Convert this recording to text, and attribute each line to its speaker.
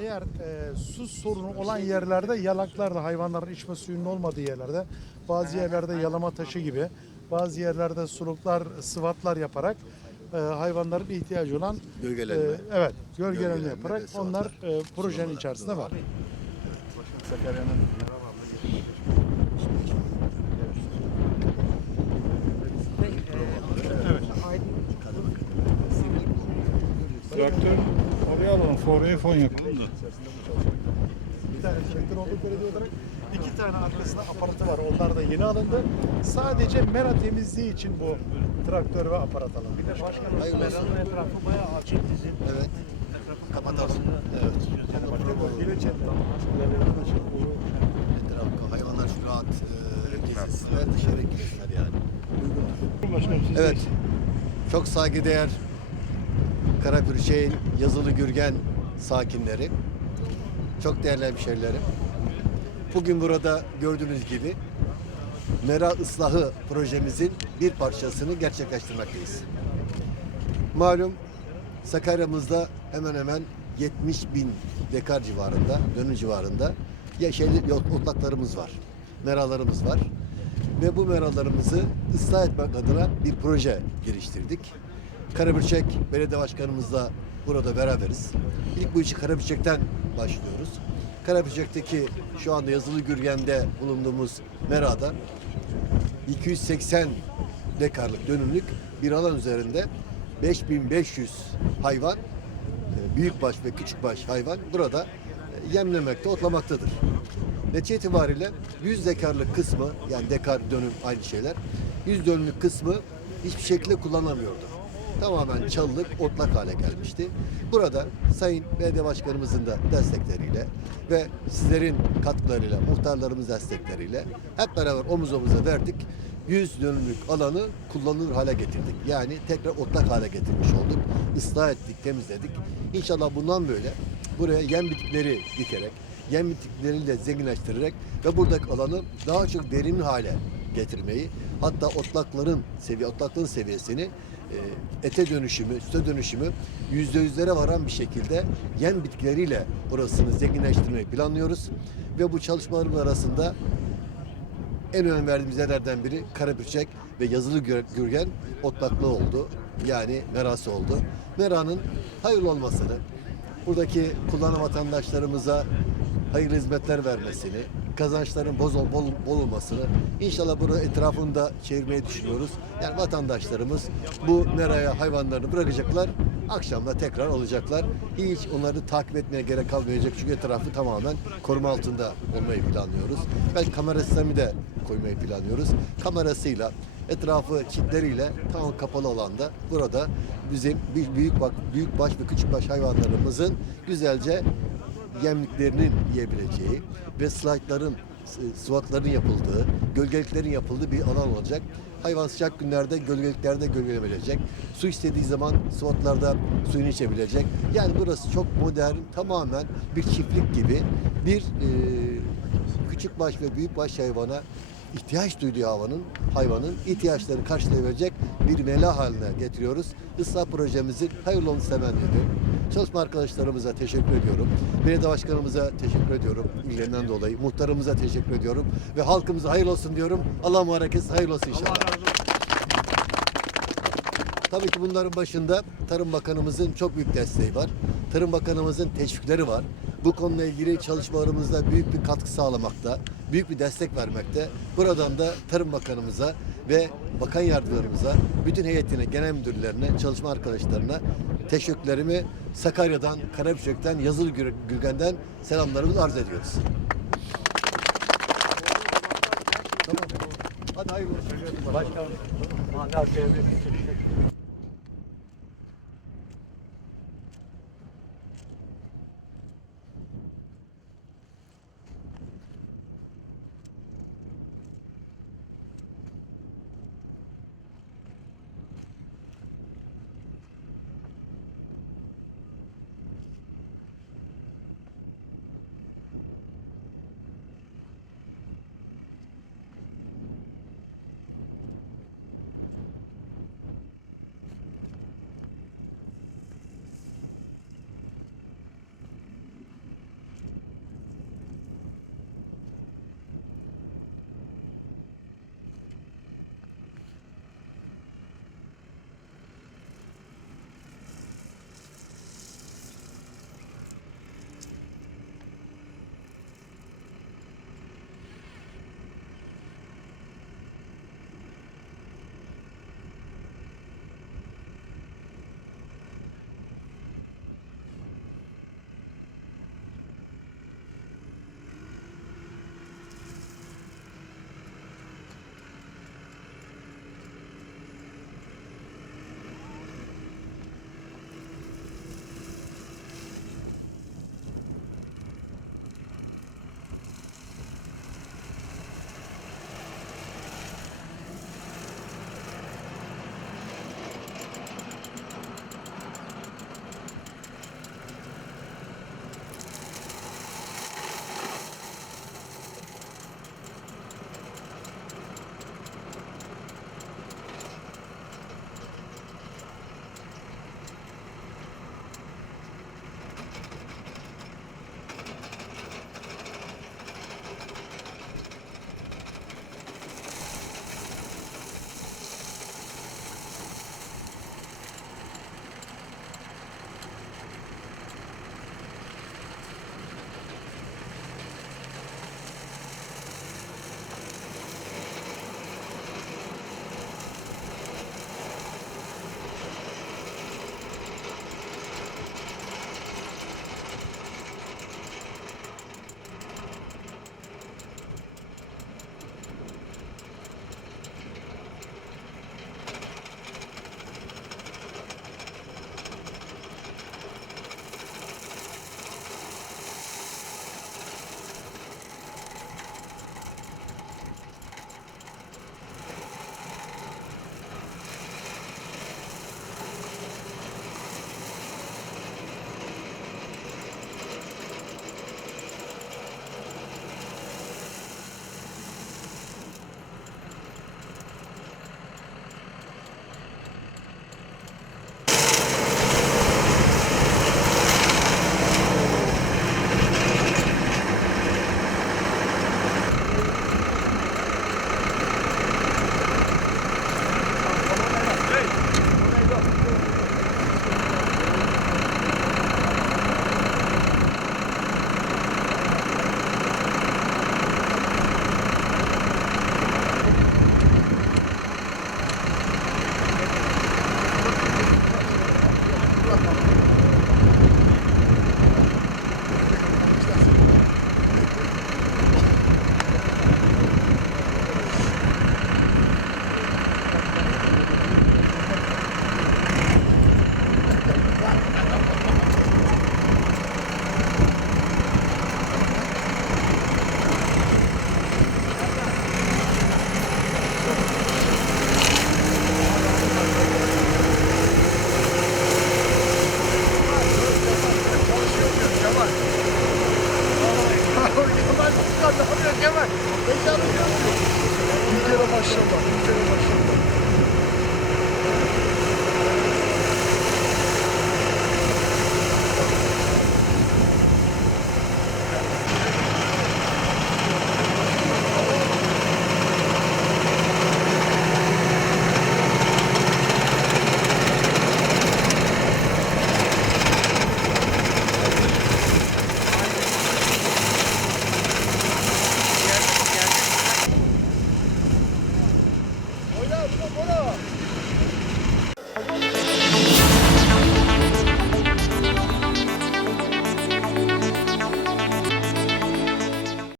Speaker 1: eğer e, su sorunu olan yerlerde yalaklarda hayvanların içme suyunun olmadığı yerlerde bazı yerlerde yalama taşı gibi bazı yerlerde suluklar sıvatlar yaparak e, hayvanların ihtiyacı olan
Speaker 2: Gölgelenme.
Speaker 1: e, evet gölgelenme
Speaker 2: Gölgelenme
Speaker 1: yaparak
Speaker 2: ve sıvatlar.
Speaker 1: onlar e, projenin içerisinde var.
Speaker 2: Sakarya'nın
Speaker 3: Traktör oraya alalım. Foraya fon yapalım da.
Speaker 1: Bir tane traktör olduğu belediye olarak iki tane arkasında aparatı var. Onlar da yeni alındı. Sadece mera temizliği için bu traktör ve aparat alındı.
Speaker 2: hayırlı olsun.
Speaker 4: etrafı bayağı açık dizin.
Speaker 2: Evet. Kapatalım. Evet. Etraf hayvanlar şu rahat e, gezinsinler, dışarı gitsinler yani.
Speaker 3: Başkanım siz
Speaker 2: Evet. Çok saygıdeğer Karapürçek'in yazılı Gürgen sakinleri. Çok değerli hemşerilerim. Bugün burada gördüğünüz gibi Mera Islahı projemizin bir parçasını gerçekleştirmekteyiz. Malum Sakarya'mızda hemen hemen 70 bin dekar civarında, dönüm civarında yeşilli otlaklarımız var. Meralarımız var. Ve bu meralarımızı ıslah etmek adına bir proje geliştirdik. Karabürçek Belediye Başkanımızla burada beraberiz. İlk bu işi Karabürçek'ten başlıyoruz. Karabürçek'teki şu anda yazılı Gürgen'de bulunduğumuz merada 280 dekarlık dönümlük bir alan üzerinde 5500 hayvan, e, büyükbaş ve küçükbaş hayvan burada e, yemlemekte, otlamaktadır. Netice itibariyle 100 dekarlık kısmı, yani dekar dönüm aynı şeyler, 100 dönümlük kısmı hiçbir şekilde kullanamıyordu. Tamamen çalılık, otlak hale gelmişti. Burada Sayın Belediye Başkanımızın da destekleriyle ve sizlerin katkılarıyla, muhtarlarımız destekleriyle hep beraber omuz omuza verdik. 100 dönümlük alanı kullanılır hale getirdik. Yani tekrar otlak hale getirmiş olduk. Islah ettik, temizledik. İnşallah bundan böyle buraya yem bitkileri dikerek, yem bitkileriyle zenginleştirerek ve buradaki alanı daha çok verimli hale getirmeyi, hatta otlakların seviye, otlaklığın seviyesini ete dönüşümü, süte dönüşümü yüzde yüzlere varan bir şekilde yem bitkileriyle burasını zenginleştirmeyi planlıyoruz. Ve bu çalışmalarımız arasında en önem verdiğimiz yerlerden biri Karabürçek ve yazılı gürgen otlaklığı oldu. Yani merası oldu. Meranın hayırlı olmasını, buradaki kullanan vatandaşlarımıza hayırlı hizmetler vermesini, kazançların bol, bol, bol olmasını inşallah bunu etrafında çevirmeyi düşünüyoruz. Yani vatandaşlarımız bu meraya hayvanlarını bırakacaklar, akşamda tekrar alacaklar. Hiç onları takip etmeye gerek kalmayacak çünkü etrafı tamamen koruma altında olmayı planlıyoruz. Ben kamera sistemi de koymayı planlıyoruz. Kamerasıyla, etrafı çitleriyle tam kapalı alanda burada bizim büyük bak büyük baş ve küçük baş hayvanlarımızın güzelce yemliklerinin yiyebileceği ve slaytların, sıvatların yapıldığı, gölgeliklerin yapıldığı bir alan olacak. Hayvan sıcak günlerde gölgeliklerde gölgelenebilecek. Su istediği zaman sıvatlarda suyunu içebilecek. Yani burası çok modern, tamamen bir çiftlik gibi bir e, küçük baş ve büyük baş hayvana ihtiyaç duyduğu havanın, hayvanın ihtiyaçlarını karşılayabilecek bir mela haline getiriyoruz. Islah projemizin hayırlı olmasını temenni ediyorum. Çalışma arkadaşlarımıza teşekkür ediyorum. Belediye başkanımıza teşekkür ediyorum ilgilerinden dolayı. Muhtarımıza teşekkür ediyorum. Ve halkımıza hayırlı olsun diyorum. Allah muharekesi hayırlı olsun inşallah. Tabii ki bunların başında Tarım Bakanımızın çok büyük desteği var. Tarım Bakanımızın teşvikleri var. Bu konuyla ilgili çalışmalarımızda büyük bir katkı sağlamakta, büyük bir destek vermekte. Buradan da Tarım Bakanımıza ve bakan yardımcılarımıza, bütün heyetine, genel müdürlerine, çalışma arkadaşlarına teşekkürlerimi Sakarya'dan, Karabük'ten, Yazılı Gürgen'den selamlarımızı arz ediyoruz. Hadi hayırlı olsun.
Speaker 4: Başkanım.